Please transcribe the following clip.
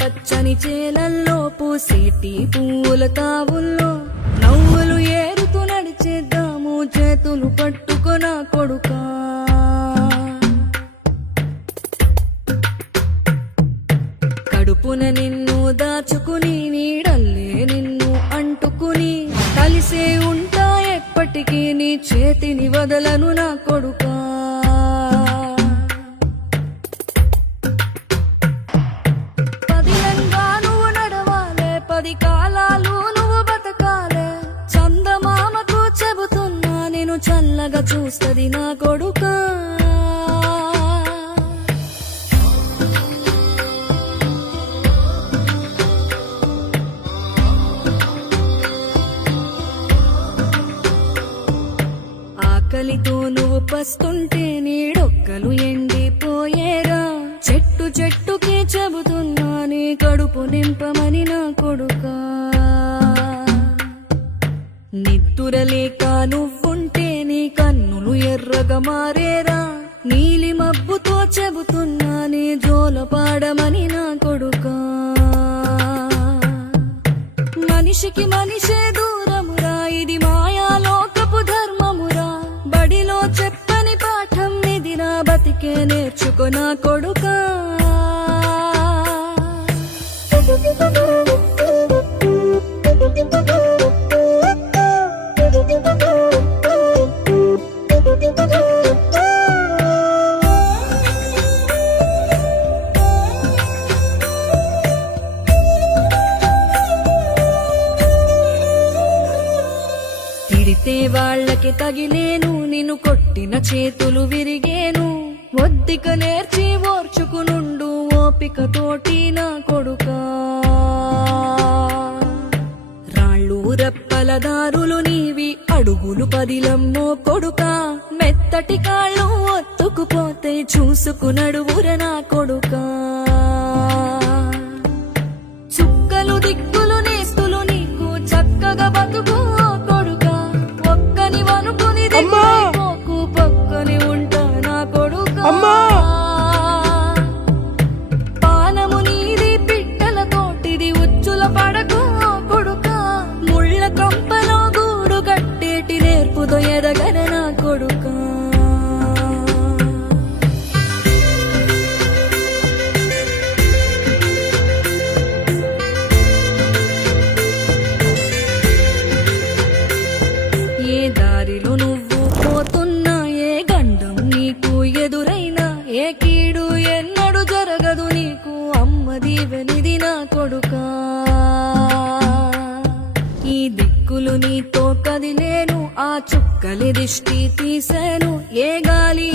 పచ్చని చేలల్లో పూసేటి పూల తావుల్లో నవ్వులు ఏరుతూ నడిచేద్దాము చేతులు పట్టుకొన కొడుకా. కడుపున నిన్ను దాచుకుని నీడల్లే నిన్ను అంటుకుని కలిసే ఉంటా ఎప్పటికీ నీ చేతిని వదలను నా కొడుకా. పదిలంగా నువ్వు నడవాలే, 10 కాలాలు నువ్వు బతకాలే. చందమామకు చెబుతున్నా నేను చల్లగా చూస్తది నా కొడుకా. ఆకలితో నువ్వు పస్తుంటే నీడొక్కలు ఎండిపోయేరా. చెట్టు చెట్టుకి చెబుతున్నా నీ కడుపు నింపమని నా కొడుకా. నిద్దురలేక నువ్వుంటే నీ కన్నులు ఎర్రగా మారేరా. నీలి మబ్బుతో చెబుతున్నా నీ జోల పాడమని నా కొడుకా. మనిషికి మనిషే దూరమురా, ఇది మాయాలోకపు ధర్మమురా. బడిలో చెప్పని పాఠం ఇదిరా, బతికే నేర్చుకో నా కొడుకా. తిడితే వాళ్ళకి తగిలేను, నిన్ను కొట్టిన చేతులు విరిగేను. ఒద్దిక నేర్చి ఓర్చుకునుండు ఓపిక తోటి నా కొడుకా. రాళ్ళు రప్పల దారులు నీవి, అడుగులు పదిలమ్మో కొడుకా. మెత్తటి కాళ్ళు ఒత్తుకుపోతే చూసుకునడువుర నా కొడుకా. చుక్కలు దిక్కులు నేస్తులు నీకు చక్కగా బతుకు కొడుకా. ఒక్కని వనుకుని దిక్కు పక్కని ఉంటా నా కొడుకా. పానము నీది పిట్టల తోటిది ఉచ్చుల పడకు కొడుకా. ముళ్ళ కంపలో గూడు కట్టేటి నేర్పుతో ఎదగన నా కొడుకా. ఏ దారిలో నువ్వు పోతున్నా, ఏ గండం నీకు ఎదురైనా, ఏ కీడు ఎన్నడు జరగదు నీకు అమ్మ దీవెనిది నా కొడుకా. ఈ దిక్కులు నీతో కదిలేను, ఆ చుక్కలి దిష్టి తీశాను. ఏ గాలి